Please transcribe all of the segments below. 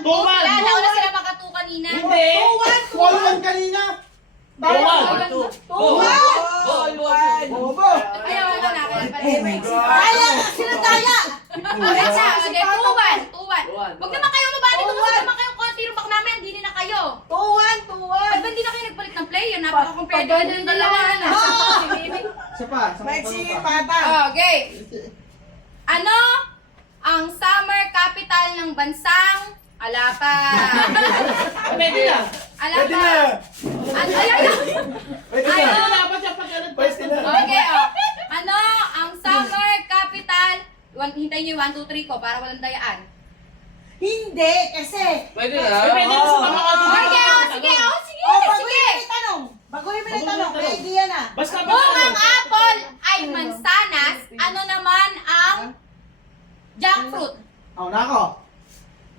Tuwan. Nauna sila makatu kanina. Hindi. Tuwan kanina. Tuwan. Bobo. Ayaw, wala na. Daya! Sila daya! Okay, tuwan. Huwag naman kayo mabali. Tuwan naman kayo kung sino bak namin. Hindi na kayo. Tuwan! Ba't ba hindi na kayo nagpalit ng player? Napaka-compare doon yung dalawa. Isa pa. Maiksi pata! Okay. Ano ang summer capital ng bansang Alapa? Pwede na. Alapa. Ay. Pwede Ano? Dapat siya pag ganun. Pwede na. Okay, oh. Ano ang summer capital? Hintayin niyo yung 1, 2, 3 ko para walang dayaan. Hindi! Kasi... Pwede na. Pwede na sa mga Okay, oh. Sige. Baguhin mo na yung tanong. May idea na. Basta Kung ang apple ay mansanas, ano naman ang jackfruit? Nako.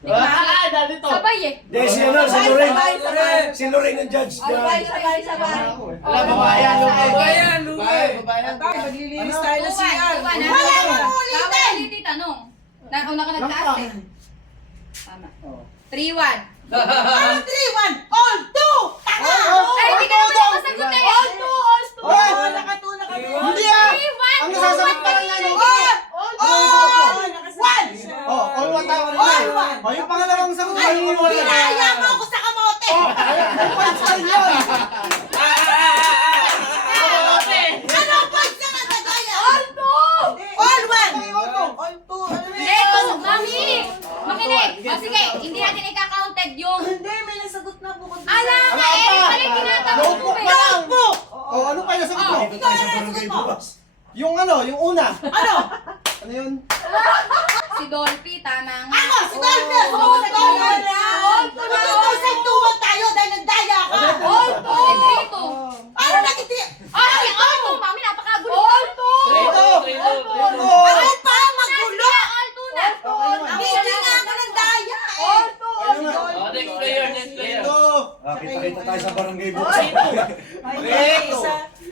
Dali to. Sabay eh. Hindi, si Lorraine. Si Lorraine ang judge. Sabay. Wala, babayan. Babayan. Maglilinis tayo na CR. Wala Wala mo ulitin! ulitin. Tanong. Una ka nagtaas eh. Tama. 3-1. All 3, 1, all 2! Tanga! Ay, hindi ka naman nakasagot eh. All 2! Oy! Nakatu. Hindi ah! 3-1. Ang nasasagot pa lang yan. All 1! All one tayo rin All yan. one. Yung pangalawang sagot Ay, ay wala. pinaya mo ako sa kamote! Points pa rin yun. Ano ang points na nagagaya? All 2! All 1! All 2! Hindi, mami. Makinig. O sige, hindi natin ika-counted yung... Hindi, may nasagot na bukod. Ala ka, Eric, pala yung tinatanong mo Notebook eh. pa lang. Notebook! Ano pa yung nasagot mo? Ikaw ano nasagot mo? Yung yung una. Ano? Ano yun? Si Dolphy, tama nga. Ako! Si Dolphy! Sumagot sa Dolphy! All 2 na! All 2 tayo dahil nagdaya ka! All 2. Ano nagiti? Ay, all 2, mami, napakagulo. All 2. Ako pa magulo! All 2 na. Hindi nga ako nagdaya eh! Ayun na. Next player. Ito. Kita tayo sa barangay box. Ito.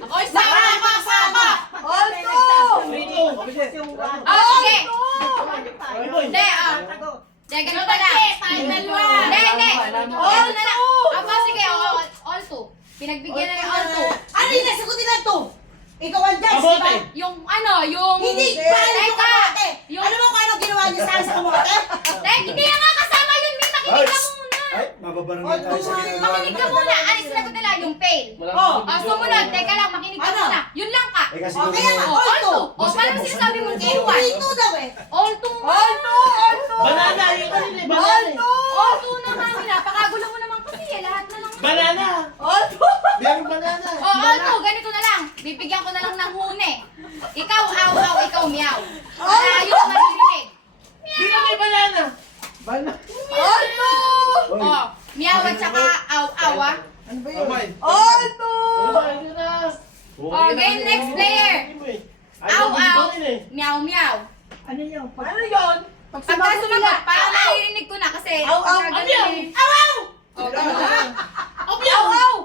Oy, sama. All 2! Oh, sige. Hindi, Hindi, ganun na lang. Hindi. All na lang. Aba, sige, all 2. Pinagbigyan na ng all 2. Ano yung nasagutin na to? Ikaw ang judge, di Kamote. ba? Yung yung... Hindi pa yung Teka. kamote! Yung- Ano mo kung ano ginawa niyo sa akin sa kamote? Hindi nga kasama yun, May. Makinig ka muna. Ay, mababarangay tayo sa ginagawa. Makinig ka muna. Alis na ko nila yung fail. Sumunod. Teka lang, makinig ka Ano? muna. Yun lang ka. Eh kasi Okay nga, Oh, all 2. Oh, paano sinasabi mong All 2-1? 2 daw eh! All 2. Banana. Yung kanina, banana. All 2 na, mami. Napakagulo mo naman kasi. Lahat na lang. Banana. Biyang banana. Oh, all 2. Ganito na lang. Bibigyan ko na lang ng hune. Ikaw, aw, ikaw, meow. Para yun maririnig. Di na may banana. All 2! Oh, meow at saka aw, ah. Kamay. All 2! Pwede na. Oh, game next player. Aw, meow, meow. Ano yun? Ano yun? Pagka sumagot, para maririnig ko na kasi... Aw, aw, pagka aw, ganun- Aw, aw! Oh, ganun lang. Aw, aw!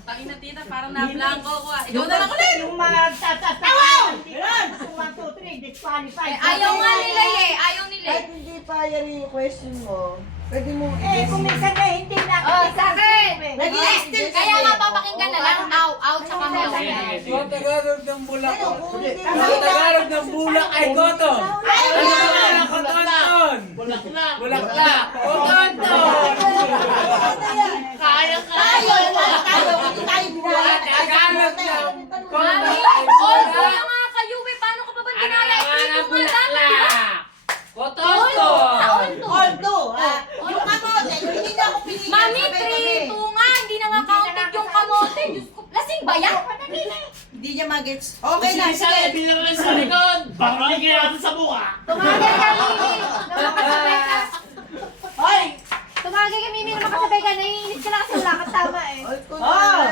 Tangina tita, parang na-blanco ko ah. Ikaw na lang ulit. Yung mga tatata. Aw, aw! 1, 2, 3, disqualified. Ayaw nga nila eh. Ayaw nila eh. Kahit hindi pa yan yung question mo, pwede mo Kung minsan na hindi na. Oh, sa akin. Nag-i-still Eh, kaya nga papakinggan na lang. Aw, tsaka meow. Sige. Tagalog ng bulak. Ano? Kung hindi Tagalog ng bulak ay koto. Ayaw na! Kotonton. Bulaklak. Bulaklak. Kotonton. Kaya ka. Tayo! Hindi tayo buhay. Tagalog ng Mami, all two na nga kayo eh. Paano ka pa ba dinala? Explain mo muna dami. Kotonton. Although, yung kamote, yung hindi na ako pinigyan. Mami, sabay-sabay. 3-2 nga. Hindi na nga counted yung kamote. Diyos ko. Lasing ba yan? Hindi niya magets. Okay na, Sige, sige. bilang lang sa likod. Bangligin natin sa mukha. Tumagay ka, Mimi. Nakakasabay ka. Hoy! Tumagay ka, Mimi. Nakakasabay ka. Naiinis ka na kasi wala kasama eh. Oh!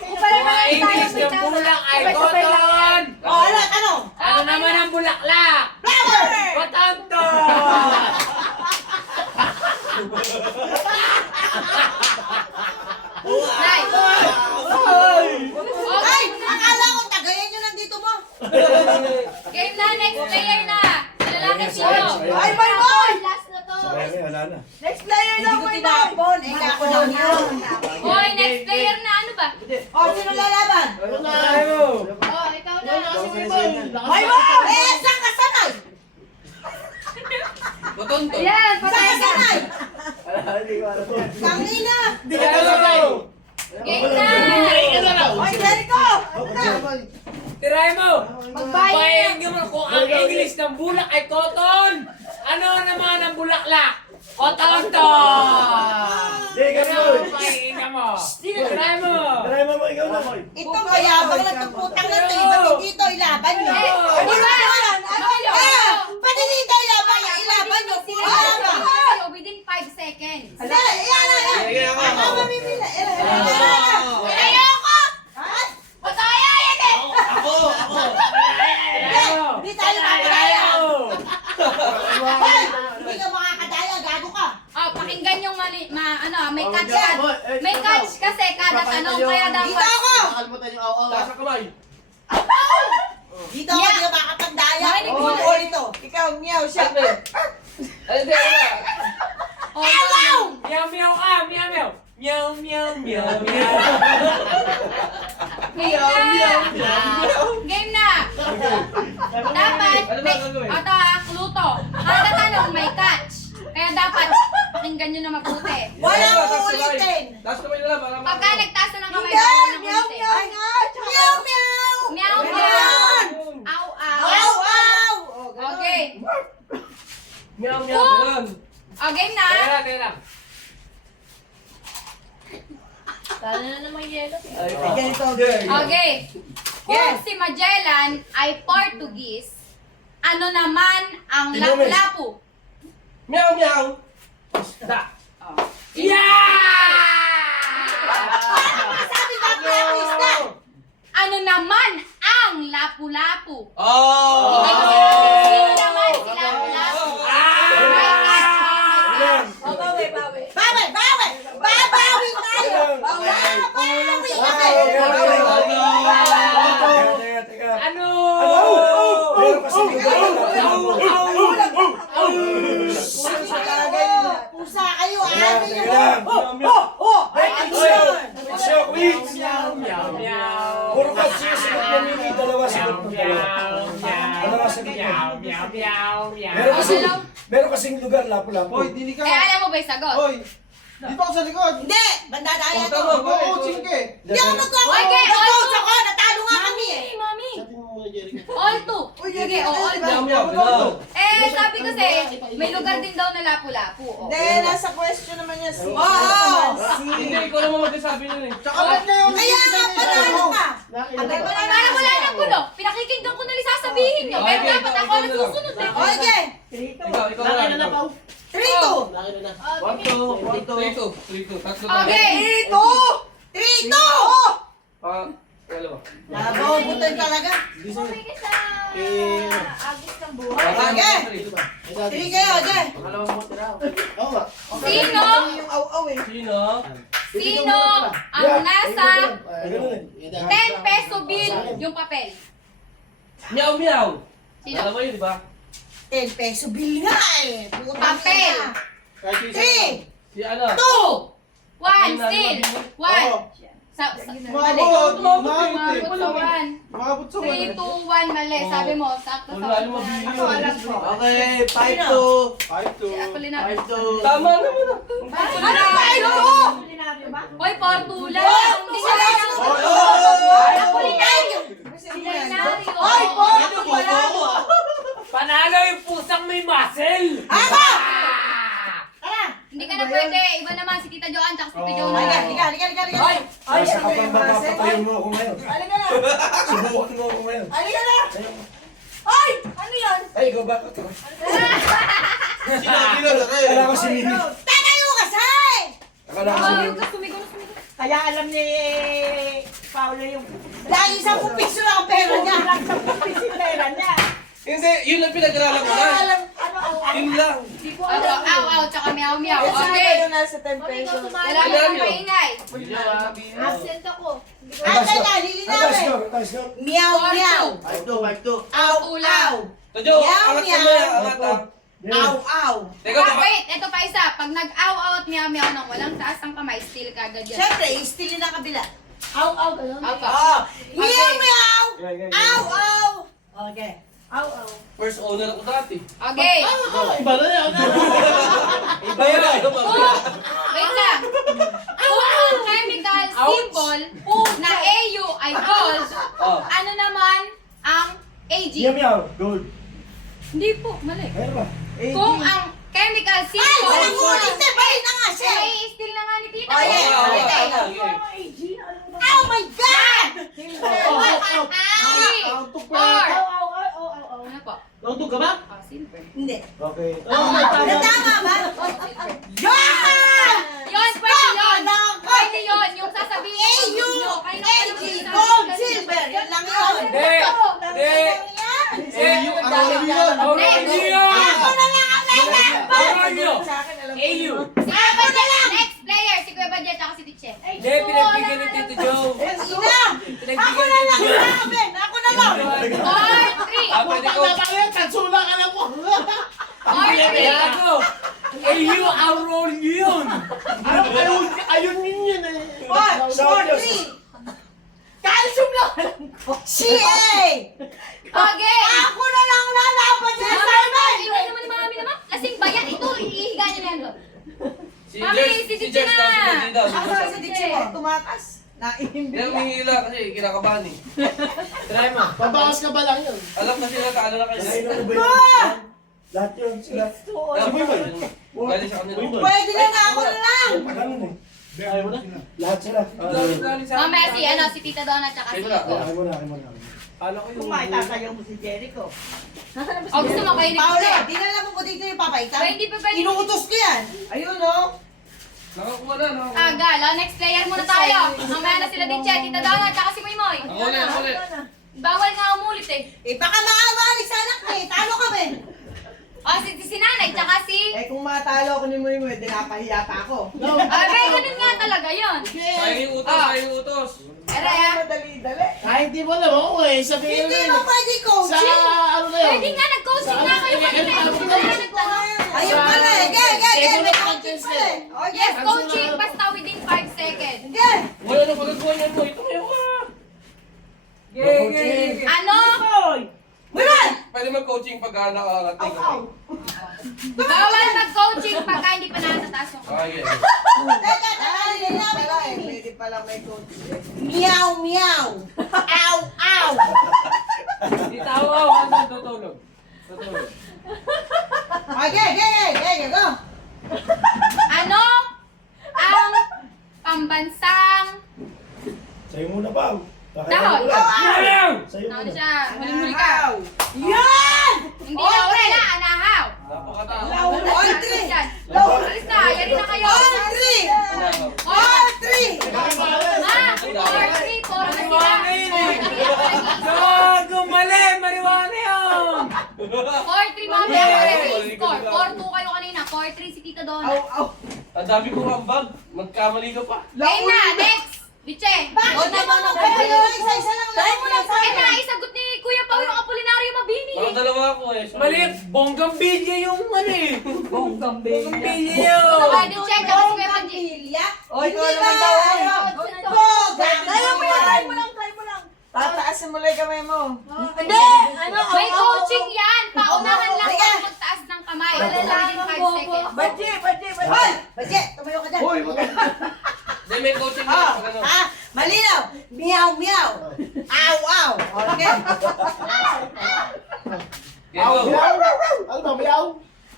Kung pala English ng bulak ay koton. Oh, ano? Ano? Ano naman ang bulaklak? Flower! Kotonton. Nice. Ay! Akala ko tagayan nyo nandito mo. Game na, next player na. Lalaki sino? Ay, my boy! Last na to. Sabay, wala na. Next player Hindi lang ko mo ito. tinapon. Eh, ako lang yun. Hoy, next player na ano ba? O, sino lalaban? Try mo. Oh, ikaw na. Wala si Biboy. Ay, mo! Eh, saan ka sanay? Botonto. Ayan, Saan patay ka ka. sanay? Hindi ko alam. Tangina! Game na. Ay, ka na lang. Oy, Jericho! Tiray mo. Magbayad. Painggan mo kung ang English ng bulak ay cotton. Ano naman ang bulaklak? Kotonto. Sige, Ano Boy. ang painggan mo? Tiray mo. Try mo, ikaw na. Ito mayabang na itong putang na ito. Ba't hindi ito ilaban nyo? Eh, Ano ba? Ano? Ba't hindi ito ilaban nyo? Puro yabang. Sa'yo within 5 seconds. Hindi, yan. Ako mamimila. Ayoko! Pataya yan eh! Ako. Hindi tayo makakadaya. Hoy! Hindi ka makakadaya. Gago ka. Oh, pakinggan yung may catch yan. May catch kasi kada tanong kaya Dito dapat. ako! Nakalimutan yung aw-aw. Taas ang kamay. Dito ako. Hindi ka makakapagdaya. Makinig mo. Ulit ito. Ikaw, meow siya. Oh, Ewaw! Meow meow ka. Meow meow. Meow meow meow meow. Game na! Game na! Dapat, may, clue to. Kada tanong may catch. Kaya dapat, pakinggan nyo na mabuti. Walang uulitin. Taas kamay na lang para Pagka nagtaas na ng kamay, Hindi, bawal nang meow, ulitin. meow nga. Tsaka- Meow, meow! Meow, Ayan. meow. Ow, ow. Wow, wow! Oh, ganun. Okay. Meow meow. Ganun. O, game na. Teka lang. Tala na naman yelo. Ganito. Okay. Kung si Magellan ay Portuguese, ano naman ang Inumin. lapu-lapu? Meow, meow. Sabi ka, practice na! Ano naman ang lapu-lapu? Oh! Hindi ko sinabi sino naman si lapu-lapu. May catch. Oh, bawi, bawi. Bawi, bawi! Babawi tayo! Babawi kami! Teka. Ano? Meron kasi Pusa kayo, amin yung... Ay, action! Quiz! Meow meow. Puro ka sinasagot mo, Mimi. Dalawa sagot mo, dalawa. Dalawa sagot mo. Meron kasing lugar, lapu-lapu. Hoy, dili ka. Eh, alam mo ba yung sagot? Hoy, dito ako sa likod. Hindi! Bandadaya to! Oo, sige. Hindi ako magkakaroon! Okay, Nag-coach ako! Natalo nga kami eh! Mami! Sabi mo muna, Jericho. All two. Sige, all two. Meow, meow. Eh, sabi kasi, may lugar din daw na lapu-lapu. Oh. Hindi, nasa question naman yan. Si. Oo. Hindi, ikaw naman magsasabi nun eh. Tsaka Oh. ba't kayo? Kaya nga panalo ka! Para wala nang gulo. Pinakikinggan ko na rin sasabihin nyo. Pero dapat ako ang susunod eh. Okay! Ikaw Laki na na, Pao. 3-2! Laki na na. 3-2. Tatlo tayo. Okay. 3-2! Dalawa. Nababutan talaga! Okay. 3 kayo, okay? Oo nga. Sino? Yung aw-aw eh. Sino? Sino ang nasa Ganun eh. 10 peso bill yung papel? Meow, meow. Sino? Alam mo yun, di ba? 10 peso bill nga eh! Papel. Kahit yung 3! Si ano? 2! 1, still. 1. Mali. Umabot eh. Umabot sa 1. Umabot sa 3, 2, 1, mali. Sabi mo, sakto Wala sa alam mabili Ako alam ko. Okay, 5-2. Ako linap. Tama naman ah. Ano ba ito? Hoy, Portula. Hindi ka lang. Ako linap. Seminaryo. Hoy, Ito, boto ako ah. Panalo yung pusang may muscle! Ama! Tara! Hindi ka na pwede. Iba naman si Tita Joanne tsaka si Tita Joanne. Halika! Ay, Basta ano kapag yung base? mapapatayin mo ako ngayon. Halika na. Subukan mo ako ngayon. Halika na. Ay, ano yan? Ay, go back. Sinabi na na kayo. Akala ko si Mimi. Tatayo ka, Sai! Akala ko si Oh, Mimi. sumigaw na sumigaw. Kaya alam ni Paolo yung... Lagi 10 piso lang ang pera niya! Lang sa pisitera niya. Hindi, yun ang pinag-aralan ko Kaya na. alam, ano ang... Yun lang. Aw, tsaka meow meow. Yes, sino Okay. kayo nasa 10 pesos? Wala mo nang maingay. Absent ako. Ay, teka, lilinawin! Meow, meow! 5-2. Aw, aw! Tadyo, Meow, angat ka meow. mo yan, angat ah. Aw. Teka, Wait, ito pa isa. Pag nag-aw-aw at meow-meow nang walang taas ng kamay, still kagad yan. Siyempre, istilin ang kabila. Aw, ganun. Apa. Oh. Meow. Okay. Aw. Okay. Aw. first owner ako dati. Okay. Iba na yan. Iba yan. Wait lang. Kung ang chemical symbol na AU ay gold, Oh. ano naman ang AG? Meow. Gold. Hindi po, mali. Meron ba? Kung ang chemical Ay, symbol... walang ulit na ba? Na nga siya. Ay, still na nga ni Tita. Oh, yeah. Oo, Ulit eh. tama, yeah. Oh my God! Three, four. Ano po? Nautog ka ba? Oh, silver. Hindi. Okay. Natama ba? Yan! Yun, pwede yun. Nako! Pwede yun. Yung sasabihin AU, nyo. AG, gold, silver. Yan lang yun. Hindi! Hindi! AU, ang yun. Orange yun! Ako na lang ang nila. Orange! Sa akin, alam ko. AU! Si Kuya Badjet. Next player. Si Kuya Badjet at si Tiche. Hindi, pinagbigyan ni Tito Joe. Ina! Ako na lang. Ako na lang. Or three. Ah, pwede ko. Katsula ka lang mo. Or three. Gago! AU, Aurora yun! Ayun yun eh. 4, 3. Calcium lang. CA! Okay. Ako na lang lalaban sa Mami, assignment! ikaw naman ni Mami naman. Lasing ba yan? Ito, ihiga niyo na yan doon. Si Mami, Jess, si si Titi Jess na. daw, si Titi daw. Ako sa ditsi mo, tumakas. Hindi Naiimbig. ako hihila kasi kinakabahan eh. Try mo. Pabakas ka ba lang yun? Alam kasi na kaano na kayo. Ay, ano ba yun? Lahat yun sila. Galing sa kanila. Pwede na na ako na lang. Ganun eh. Ayaw mo na? Lahat sila. Galing sa Mamaya si, si Tita Donna at si... Wala. Akin mo na. Kala ko Kung yung... maitatayo mo si Jericho. O gusto mo kayo ni Paolo, Tiche? dinala mo ko dito yung papaitan. Ba, hindi pa pwede. Inuutos ko yan. Ayun oh. Nakakuha na, nakakuha. Tagal. O, next player muna tayo. Mamaya na sila Tiche, Tita Donna at si Moymoy. Ako ulit, ako ulit. Bawal nga umulit eh. Eh baka maawalik sa anak eh. Talo kami. O, si nanay, tsaka si... Eh kung matalo ako ni Moy, dinapahiya pa ako. Ay, ganun nga talaga yun. Sayang yung utos, Ah. sayang yung utos. Eray, Madali-dali. Kahit di mo alam ako eh. Sabihin Hindi mo mo pwede Sa coaching. ano na yun? Pwede nga, nag-coaching nga kayo kanina. Hindi ko na nagtanong. Ayun pala eh. May coaching pala eh. Oh, Yes, coaching, basta within 5 seconds. Yeah. Wala na pagkagawa niyan mo. Ito ngayon ka. Ano? Hoy! Biman! Pwede mag-coaching pag nakakating. Bawal mag-coaching pagka hindi pa nakatataas yung Okay. Teka, hindi namin ko eh. Pwede pala may coaching. Meow, meow. Ow, ow. Hindi tawa, ano tutulog. Tutulog. Okay, go. Ano ang pambansang Sa'yo muna ba? dahon? Sa'yo Ano muna. siya? Huli-huli ka. Yan! Hindi na uli na, anahaw. Napakatao. All three. Yan. Alis na, yari na kayo. All three. Napakatao. All three. Ha? 4-3, 4 na sila. Gago, mali! Mariwana yun! 4-3 mamaya, 4-3 score. 4-2 kayo kanina, 4-3 si Tita Donna. Ang dami kong ambag. Magkamali ka pa. Ayun na, next! Biche! Bakit naman ako? Isa-isa lang lang mo lang Eh, naisagot ni Kuya Pao yung Apolinario Mabini. Parang dalawa ako eh. Sorry. Mali! Bonggang bilya yung ano eh! Bonggang Bonggang baby. bilya yun! Okay, Biche, tsaka si Kuya Panji. Pamilya? Oy, ikaw Hindi naman ba? daw. Boga! Try mo lang. Tataasin mo lang yung kamay mo. Hindi! Ano? May coaching yan! Paunahan lang Sige. ang magtaas ng kamay. Wala lang din 5 seconds. Badje! Hoy! Badje, tumayo ka dyan. Hoy, Hindi, may coaching na. Pag ano. Malinaw! Meow, meow! Ow, ow! Okay. Okay, go. Ano ba, meow?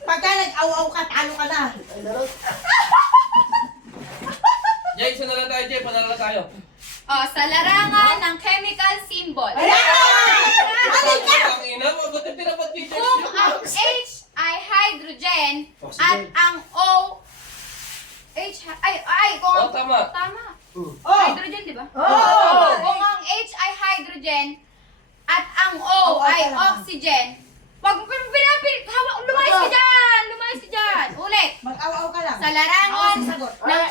Pagka nag-aw-aw ka, talo ka na. Ay, darat. Jay, isa na lang tayo, Jay. Panalo na tayo. Sa larangan ng chemical symbol. Ayan! Halika! Ang ina, ba't yung tinapat ni Jay? Kung ang H ay hydrogen at ang O kung Oh, tama. tama. Oh! Hydrogen, di ba? Oh! Kung ang H ay hydrogen at ang O ay oxygen, pag lumayas ka dyan! Lumayas ka dyan! Ulit! Mag-aw-aw ka lang. Sa larangan Ako sasagot. ng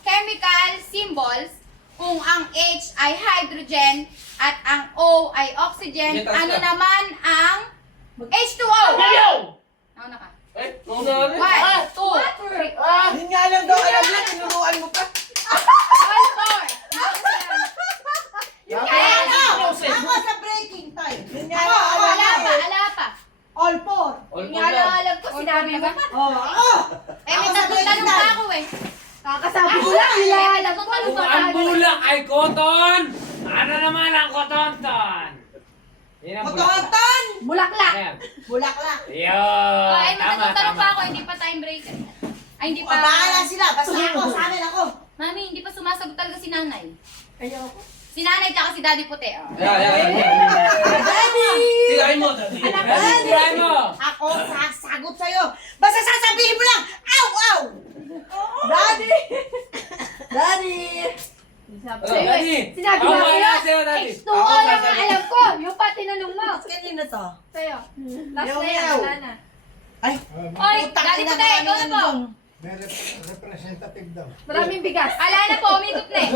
chemical symbols, kung ang H ay hydrogen at ang O ay oxygen, Sige, taas ano ka. naman ang H2O? Nauna ka. Nauna ka rin. 1, 2, 3. Yun nga lang daw alam niya, tinuruan mo pa. All 4. Ako sa breaking time. Yun nga lang alam Wala niya. pa, ala pa. All four. All Yung four nga lang lang. alam ko, sinabi mo pa. Oh, ako. Eh, may Ako sa tatlong tanong pa ako eh. Kakasabi Ako ko lang, lang. eh, may tatlong tanong Kung pa ang ako. bulak ay cotton, ano naman ang cotton-ton? Yan ang bulak. Kotonton! Bulaklak. Ayan. Bulaklak. Oh, Yun. eh, may Tama, tatlong tanong pa tama. ako, hindi pa time breaker. Ay, hindi O, pa. bahala sila. Basta ako, sa amin ako. Mami, hindi pa sumasagot talaga si nanay. Ayoko. Si nanay tsaka si daddy puti. Oh. Yan. Daddy! Tirahin mo, daddy. Try mo. Ako sasagot sa'yo. Basta sasabihin mo lang, aw, aw! Daddy! Daddy! Daddy. Sinabi Ako mo wala ako sa'yo, daddy. X2O lang ang alam ko. Yung pa tinanong mo. Kanino to? Sa'yo. Last Meow, na yan, meow. wala na. Ay, Oy, putang daddy ina, puti, ikaw na ano po. yun? May representative daw. Maraming bigas. Ala na po, umikot na eh.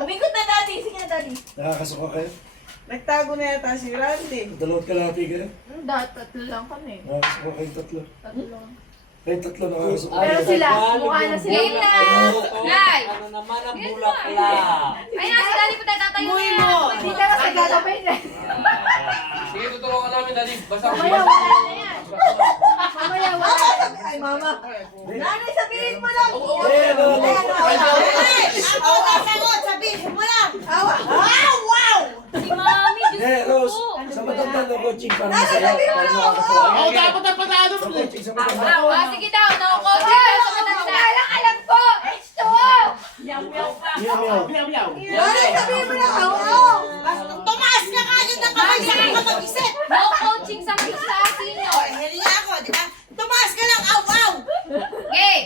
Umikot na daddy. Sige na daddy. Nakakasuka kayo? Nagtago na yata si Randy. Dalawat kalahati kayo? Tatlo lang kami. Nakakasuka kayong tatlo. Tatlo. Kayong tatlo nakakasuka. Pero sila, mukha na sila. Game na! Nay! Ano naman ang bulaklak? Ayun na, si daddy puti, tatayo na Uy yan. mo. Hindi ka na sa gagawin eh. Sige, tuturuan ka namin, daddy. Basta ako. Mamaya wala na yan. Mamaya wala. Ay, mama. Nanay, sabihin mo lang. Eh, ano? Ay, ako sasagot, sabihin mo lang. Awa. Wow, wow! Si mami, Eh, Diyos Rose, ko. sa matanda na coaching para masaya. Para nakakasuka. Ako dapat ang panalo Sa mo eh. coaching, sa matanda. Ah, sige daw, no-coaching daw sa matanda. Alam ko! H2O! Meow, meow. Biyaw, biyaw. Nanay, sabihin mo lang. Awa. Basta tumaas ka kagad ng kamay sa ka mag-isip. No-coaching sa pizza, sino? O, hili ako, di ba? Tumaas ka lang, aw, aw! Okay.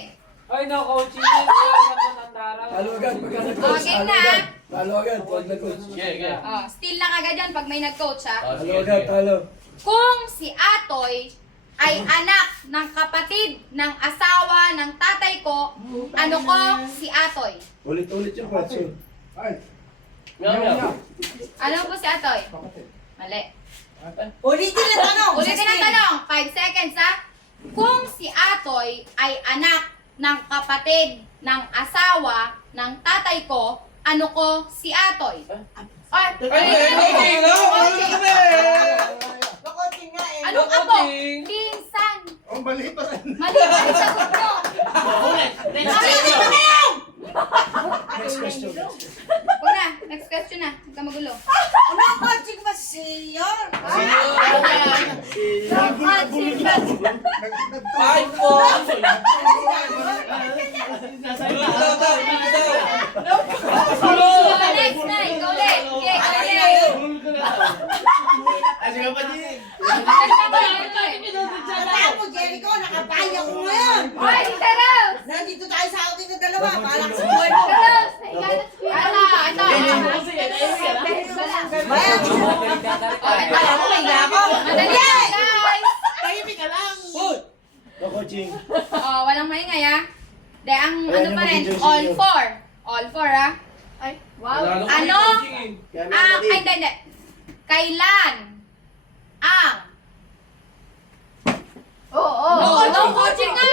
Ay, no, coaching yun. Matandara. Talo agad, pagka nag-coach. Okay Talo na. agad. Talo agad, pag nag-coach. Sige. Oh, still na kagad yan pag may nag-coach ha. Talo agad, talo. Kung si Atoy ay anak ng kapatid ng asawa ng tatay ko, ano ko si Atoy? Ulit-ulit yung question. Meow, meow. Ano po si Atoy? Mali. Ulitin ang tanong. Ulitin ang tanong, 5 seconds ha. Kung si Atoy ay anak ng kapatid ng asawa ng tatay ko, ano ko si Atoy? Ay, Coaching, no? Pakoting nga eh. Anong apo? Coaching. Pinsan. Ang mali pa rin. Mali ba yung sagot mo? Ulit. Ulitin mo na yan! Next question. Huwag na, next question na. Huwag ka magulo. Ano ang coaching ba, senior? Ay, po. Oh, next na, ikaw ulit. Okay, ikaw ulit. Sige pa din. Tandaan mo, Jericho, nakabaya ko ngayon. Hoy, Teros! Nandito tayo sa ating na dalawa. Parang sa Teros! Ito, ito. Bayan! Oh, ito. Madali lang, guys. Tahimik ka lang. No coaching. Oh, walang maingay, ha? De, ang Ayan ano yung pa rin, maging all senior. four. All four, ha? Ay, wow. Ano? Ay, hindi. Kailan ang no coaching nga!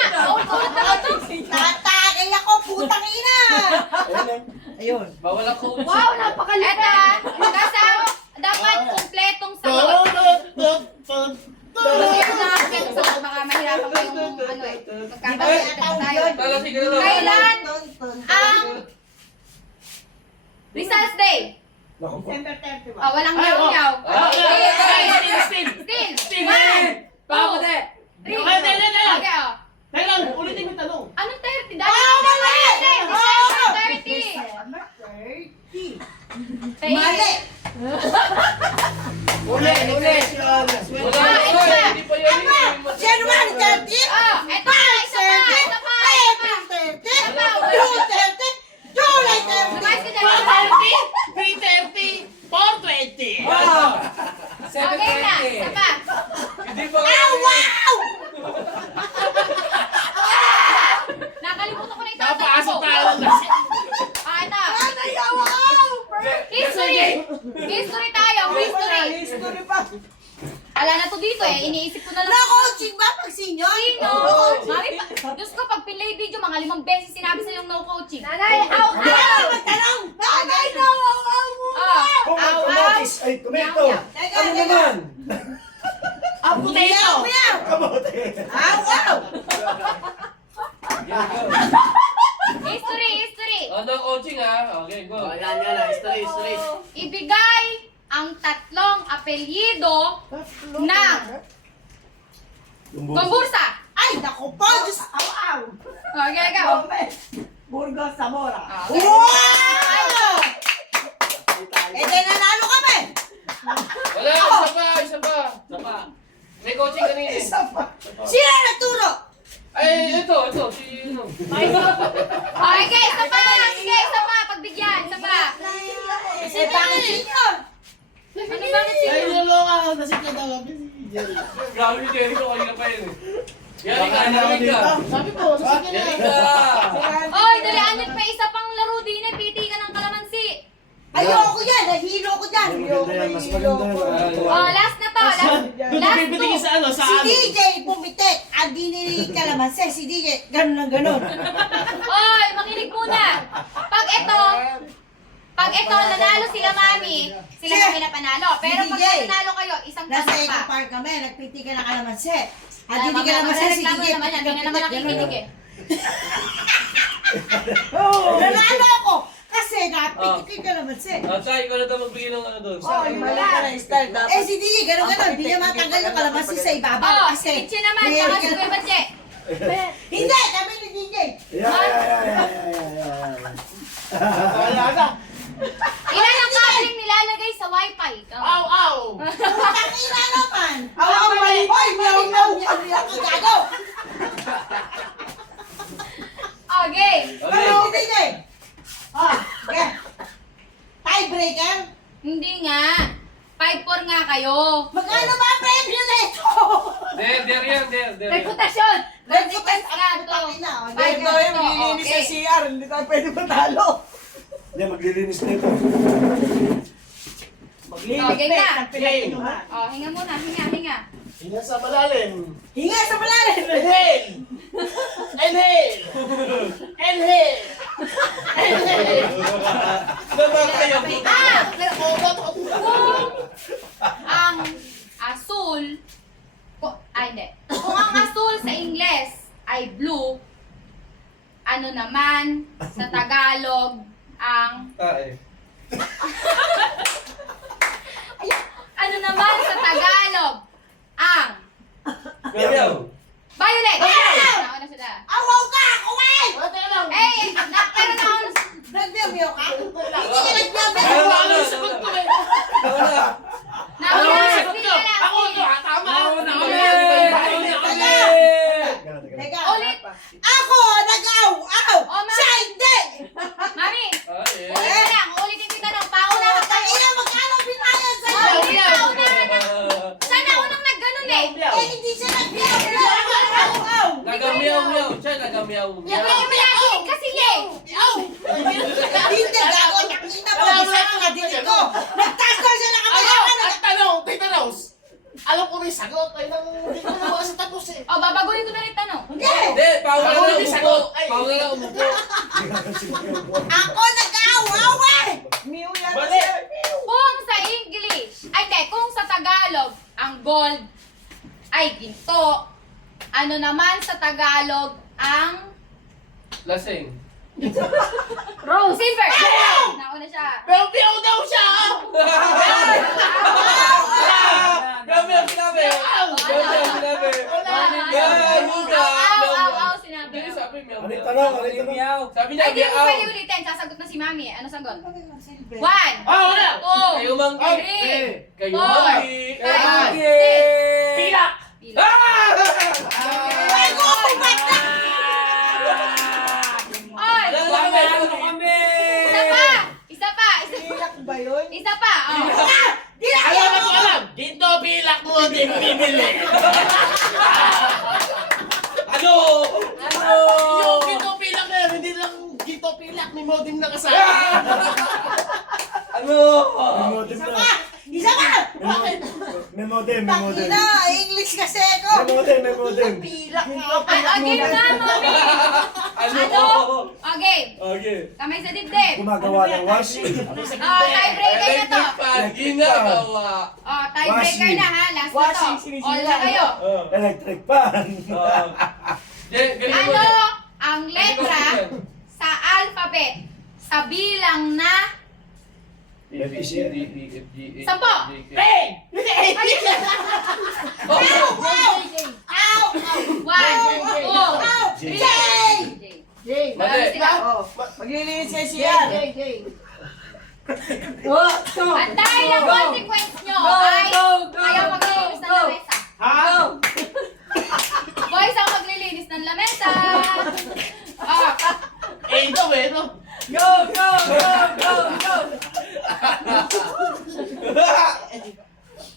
Ulit na ito! Tatagay ako, putang ina! Ayun. Bawal ako. Wow, napakalit! Eto, kasama, dapat kumpletong sagot. Kasi yung nakakit sa baka mahirapan kayong ano eh. Magkakalimutan na tayo. Tala, sige na lang. Kailan ang results day? Naku po. December 31. Oh, walang yaw-yaw. Still. Still! One! Pakote. Three! Okay, dali. Okay, oh. Kailan? Ulitin mo yung tanong. Anong 30? Dahil Oh, mali! December 30! Mali! Ulit. Wala ito ako. na. Hindi pa yan. January 30? Oh, eto pa, isa pa, isa pa, isa pa. April 30? June 30? July 30? Lumayas ka dyan. 3:30, 4:20. Okay na, isa pa. Hindi pa Ah, wow! Nakalimutan ko na itatanong ko. Napasok tayo lang. Ah, ito. Wow! History! History tayo, history. History pa. Ala na to dito eh, iniisip ko na lang. Na-coaching ba pag senior? coaching yun? Sino? Mami, Diyos ko, pag pinlay video, mga 5 beses sinabi sa yung no coaching. Nanay, Ayaw magtanong! Bagay na! Kung ang kamatis ay tomato, Teka, ano teka. naman? Ang potato. Meow! Kamote. Aw, aw! History. Ano coaching ha? Okay, go. Oh, yan. History. Ibigay ang 3 apelyido ng Yung buhok. Gombursa. Ay, naku po! Diyos! Aw! Okay, go. Burgos Zamora. Wow! Eh, di nanalo kami! Wala, isa pa. May coaching kanina eh. Sino nagturo? Ay, ito, si ano. Okay, isa pa. Sige, isa pa. Pagbigyan, isa pa. Eh, bakit senior? Ano bakit sino? Ay, niloloko ako kasi kaya Grabe ni Jericho, kanina pa yun eh. Yari ka. Sabi ko, sasakin na. Yari ka. Oy, dalian din pa isa pang laro din eh. Piti ka ng kalamansi. Ayoko yan! Nahilo ko dyan! Maganda yan, mas maganda yan. Oh, last na to. Doon Last bibitigin two. sa ano, sa Si ano. DJ pumitik! Ang dinilig kalamansi! Si DJ, ganun lang ganun! Oy, makinig muna. Pag ito, nanalo sila mami, sila mami na panalo. Pero pag DJ. nanalo kayo, isang Nasa tanong Eco pa. Park kami, nagpiti ka ng kalamansi! Ang Ay, dinig mamaya, kalamansi si magreklamo DJ, naman yan. Hindi na naman nakikinig eh. nanalo ako! Kasi napiti ka kalamansi! Chay, ikaw na daw magbigay ng ano doon. Oh, yung mali ka na style dapat. Eh si DJ, ganun ganun, hindi niya matanggal yung kalamansi sa ibabaw Oh, si kasi Kitche naman, may- saka si Kuya Badje. Hindi! Kami ni DJ! Wala na. Ilan ang kabling nilalagay sa wifi? Aw. Putang ina naman! Aw, mali. Hoy, meow meow! Ang kagago! Okay. Okay. Ano si DJ? Oh, yeah. Tiebreaker? Hindi nga. 5-4 nga kayo. Magkano ba ang premyo na ito? Der yan. Reputasyon! Reputas nga to. putang ina. oh. Dahil daw yung nililinis sa CR, hindi tayo pwede matalo. Hindi, maglilinis nito. Okay na. Ang pinag-inuman. Oh, hinga muna. Hinga. Hinga sa malalim. Hinga sa malalim! Inhale. Naman kayo. Kung ang asul, hindi. Kung ang asul sa Ingles ay blue, ano naman sa Tagalog ang ano naman sa Tagalog ang Gabriel. violet. Nauna sila. Awaw ka! Kuwain! Teka lang. Pero nauna sila. Nagmeow ka? Hindi ka Ano nagmeow! ano yung sagot ko eh? Ano Nauna yung sila. sagot ko? Ako ito, tama. Teka, Ulit. ako nag-aw-aw! Oh, ma. Siya hindi! Mami, Ay, ulit ka lang. Ulitin kita ng pauna. Putang ina, magkano binayad sa'yo? Ulit, paunahan na. Sana unang nagganon eh. Eh, hindi siya nag-meow! Nag-aw-aw! Nagamiyaw. Chay, nagamiyaw. Yung kasi eh. Hindi, gago! Nakina mo! Bisa ka nga dinig ko! Nagtaas daw siya ng kamay! Ang tanong, Tita Rose. Alam ko may sagot. Ay, hindi ko na makasa tapos eh. O, babaguhin ko na rin tanong. Hindi! Hindi, pauna Ako na hindi umupo. sagot. Ay. Pauna na umupo. Ako nag-aw-aw eh! Mew yan. Mali. Kung sa English, ay hindi, kung sa Tagalog, ang gold ay ginto, ano naman sa Tagalog ang Lasing. rose. Silver. Nauna siya. Pero piyaw daw siya. Grabe ang sinabi. Grabe ang sinabi. Aw, sinabi. Hindi, sabi mo. Ano yung tanong? Sabi niya, Ay, di mo biyaw. pwede ulitin. Sasagot na si Mami eh. Ano sagot? 1, 2, Wala. Kayo manggi. 3, Kayo 4, manggi. 5, 6. Pilak. Ay, ko! Ba't na? Oy! Isa pa! Pilak ba yun? Isa pa! Oh. Di na Alam na ko alam. Dito pilak mo, di mo bibili. Ano? Yung dito pilak na yan, hindi lang dito pilak, may modem na kasama. Ano? May modem Isa na. pa! Isa pa! Bakit? May modem. Tangina, English Naglinis kasi ako. May modem. Pilak nga. Game na, mami! Ano? O, game. Okay. Kamay sa dibdib. Gumagawa ng washing. Tiebreaker na to. Electric fan, ginagawa. Tiebreaker na ha. Last na Washing, to. sinisira. All na kayo. Electric fan. Ano ang letra sa alphabet sa bilang na ABC. Sampo? Hey! One, two, three. Jay! Mali. Maglilinis siya siya. Ang dahil ang consequence nyo ay ayaw maglilinis ng lamesa. Boys ang maglilinis ng lamesa. Ito, ito. Go, go, go, go, go.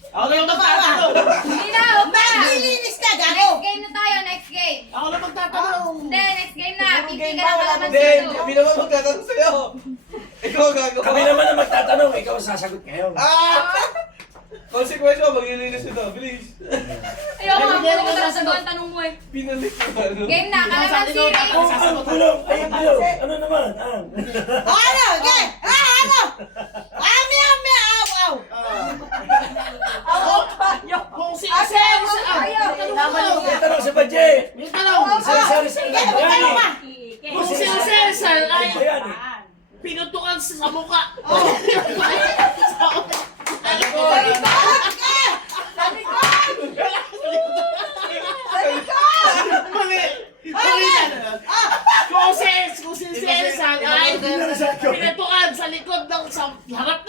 Ako na yung magtatanong. Hindi na, huwag na. Maglilinis ka, Next gago! game na tayo, next game. Ako na magtatanong. Hindi, next game na. Anong Pipili game ka ba? na Wala palaman Hindi, dito. hindi naman magtatanong sa'yo. Ikaw gagawa. Kami naman ang magtatanong, ikaw ang sasagot ngayon. Consequence mo, maglilinis ito. Bilis. Ayoko nga, puro ko sasagot ang tanong mo eh. Pinalik mo ano. Game na, kalaman series. Ang bulong, ay bulong. Ano naman? Ano? Okay! Ano? Aw! Kung sino-sino sa... Ayaw. May tanong sa budget. Yung tanong. Sari-sari sa Ano ba? Kung sino-sino ay Bayani. pinutukan sa mukha. Mali. Mali yan. Kung sino-sino ay pinutukan sa likod ng sa harap